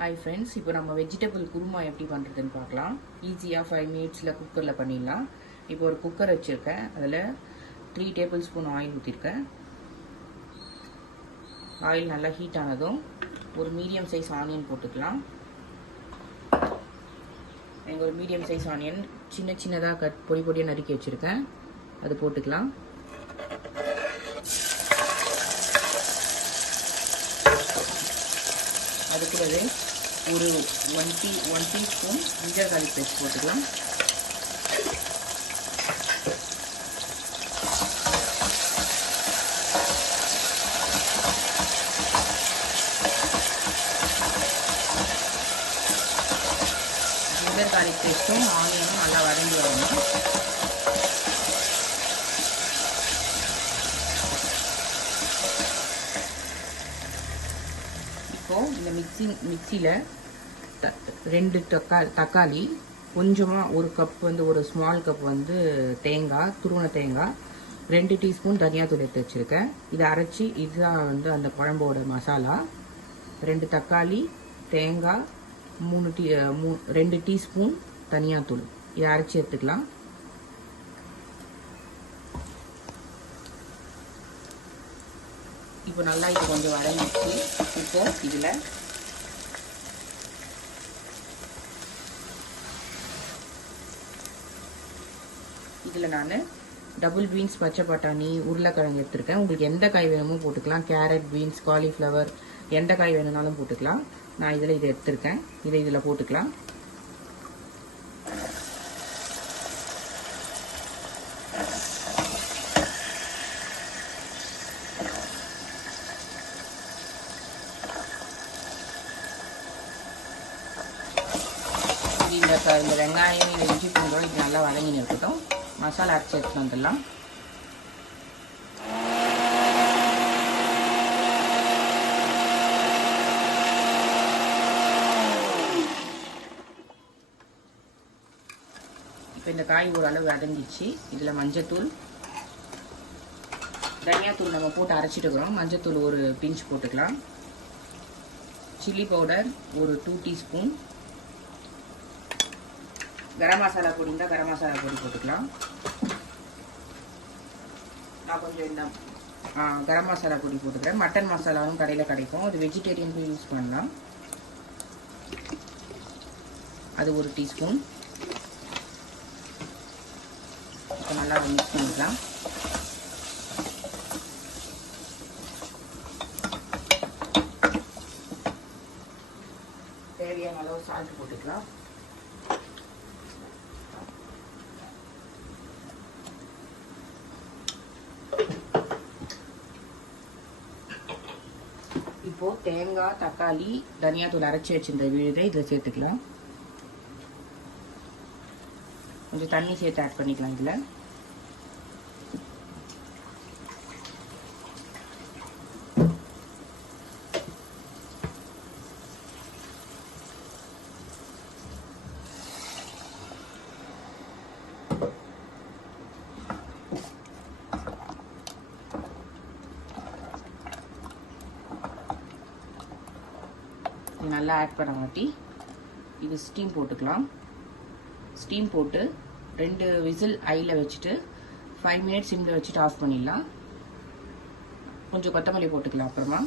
Hi friends இப்போ நம்ம vegetable kurma எப்படி பண்ணுறதுன்னு பார்க்கலாம். ஈஸியாக ஃபைவ் மினிட்ஸில் குக்கரில் பண்ணிடலாம். இப்போ ஒரு குக்கர் வச்சுருக்கேன். அதில் த்ரீ டேபிள் ஸ்பூன் ஆயில் ஊற்றிருக்கேன் ஆயில் நல்லா ஹீட் ஆனதும் ஒரு மீடியம் சைஸ் ஆனியன் போட்டுக்கலாம். எங்கள் ஒரு மீடியம் சைஸ் ஆனியன் சின்ன சின்னதாக கட் பொடி பொடியாக நறுக்கி வச்சுருக்கேன். அது போட்டுக்கலாம். அது கூடவே ஒரு one tea one teaspoon ginger garlic paste போட்டுக்கலாம். ஜிஞ்சர் கார்லிக் பேஸ்ட்டும் ஆனியனும் நல்லா வதங்கி வரணும். இப்போது இந்த மிக்சி மிக்சியில் ரெண்டு தக்கா தக்காளி கொஞ்சமாக ஒரு கப் வந்து ஒரு ஸ்மால் கப் வந்து தேங்காய் துருவன தேங்காய் ரெண்டு டீஸ்பூன் தனியாத்தூள் எடுத்து வச்சுருக்கேன். இதை அரைச்சி இதுதான் வந்து அந்த குழம்போட மசாலா. ரெண்டு தக்காளி தேங்காய் மூணு டீ மூ ரெண்டு டீஸ்பூன் தனியாத்தூள் இதை அரைச்சி எடுத்துக்கலாம். இப்போ நல்லா இது கொஞ்சம் வரைஞ்சி இப்போ இதில் இதில் நான் டபுள் பீன்ஸ் பச்சை பட்டாணி உருளைக்கிழங்கு எடுத்திருக்கேன். உங்களுக்கு எந்த காய் வேணுமோ போட்டுக்கலாம். கேரட் பீன்ஸ் காலிஃப்ளவர் எந்த காய் வேணும்னாலும் போட்டுக்கலாம். நான் இதில் இதை எடுத்திருக்கேன். இதை இதில் போட்டுக்கலாம். இந்த இந்த வெங்காயம் இஞ்சி பூண்டோட இது நல்லா வதங்கி இருக்கட்டும் மசாலா அரைச்சி எடுத்துட்டு வந்துடலாம். இப்போ இந்த காய் ஓரளவு வதங்கிச்சு இதில் மஞ்சத்தூள் தனியாத்தூள் நம்ம போட்டு அரைச்சிட்டு இருக்கிறோம். மஞ்சத்தூள் ஒரு பிஞ்ச் போட்டுக்கலாம். சில்லி பவுடர் ஒரு டூ டீஸ்பூன் கரம் மசாலா பொடி இருந்தால் கரம் மசாலா பொடி போட்டுக்கலாம். நான் கொஞ்சம் இந்த கரம் மசாலா பொடி போட்டுக்கிறேன். மட்டன் மசாலாவும் கடையில் கிடைக்கும். அது வெஜிடேரியனுக்கும் யூஸ் பண்ணலாம். அது ஒரு டீஸ்பூன் நல்லா மிக்ஸ் பண்ணிக்கலாம். தேவையான அளவு சால்ட் போட்டுக்கலாம். இப்போ தேங்காய் தக்காளி தனியாத்தூள் அரைச்சி வச்சிருந்த விழுதை இதில் சேர்த்துக்கலாம். கொஞ்சம் தண்ணி சேர்த்து ஆட் பண்ணிக்கலாம் இதில். நல்லா ஆட் பண்ண மாட்டி. இது ஸ்டீம் போட்டுக்கலாம். ஸ்டீம் போட்டு ரெண்டு விசில் ஐயில் வச்சுட்டு ஃபைவ் மினிட்ஸ் சிம்மில் வச்சுட்டு ஆஃப் பண்ணிடலாம். கொஞ்சம் கொத்தமல்லி போட்டுக்கலாம் அப்புறமா.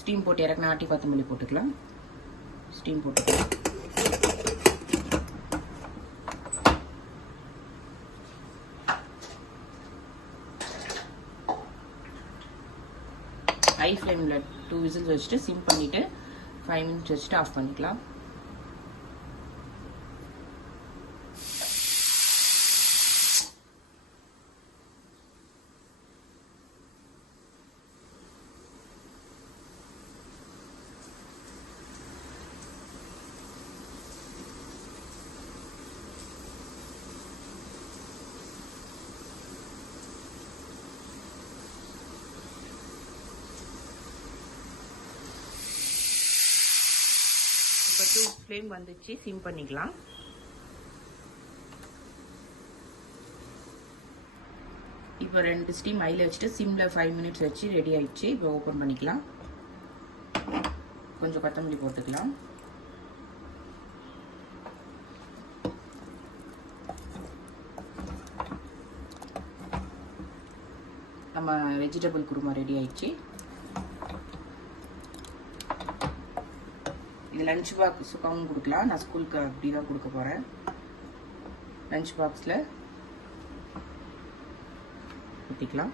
ஸ்டீம் போட்டு இறக்குனா ஆட்டி கொத்தமல்லி போட்டுக்கலாம். ஸ்டீம் போட்டுக்கலாம். ஹை ஃப்ளேமில் டூ விசில்ஸ் வச்சுட்டு சிம் பண்ணிவிட்டு ஃபைவ் மினிட்ஸ் வச்சுட்டு ஆஃப் பண்ணிக்கலாம் இப்போ டூ ஃப்ளேம் வந்துச்சு. சிம் பண்ணிக்கலாம். இப்போ ரெண்டு ஸ்டீம் ஐயில் வச்சுட்டு சிம்மில் ஃபைவ் மினிட்ஸ் வச்சு ரெடி ஆயிடுச்சு. இப்போ ஓப்பன் பண்ணிக்கலாம். கொஞ்சம் கொத்தமல்லி போட்டுக்கலாம். நம்ம வெஜிடபிள் குருமா ரெடி ஆயிடுச்சு. இந்த லஞ்ச் பாக்ஸுக்காகவும் கொடுக்கலாம். நான் ஸ்கூலுக்கு அப்படி தான் கொடுக்க போகிறேன் லஞ்ச் பாக்ஸில் ஊற்றிக்கலாம்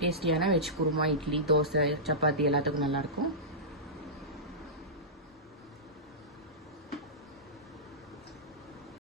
டேஸ்டியான வெஜ் குருமா இட்லி தோசை சப்பாத்தி எல்லாத்துக்கும் நல்லாயிருக்கும்